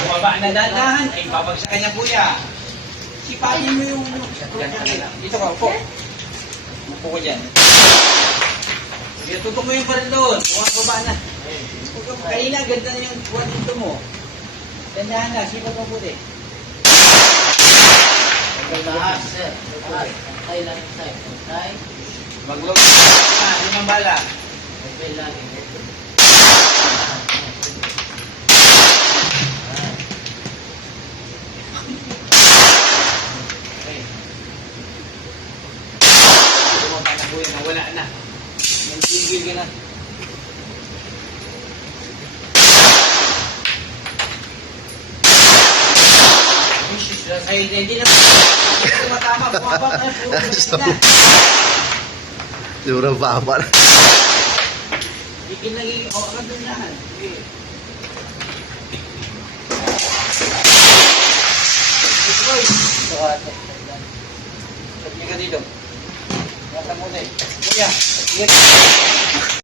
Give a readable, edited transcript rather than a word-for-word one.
Bumaba na dahan. Ay, babagsakan niya kuya. Sipahin mo yung ano. Dito ka, upo. Upo ko dyan. Sige, tutok mo yung baril doon. Bumaba na. Kanina, ganda na yung buwan dito mo. Dandahan na, sipag mo puti. Taas, sir. Taas. Antay lang yung side. Antay. Maglog na, limang bala. Okay lang. Wala na. Nagigil ka na. Hindi na matama. Bumabak na. Siguro baba na. Hindi naging oras na yan. Sabi ka dito. Nasa muna eh. Kuya, sige.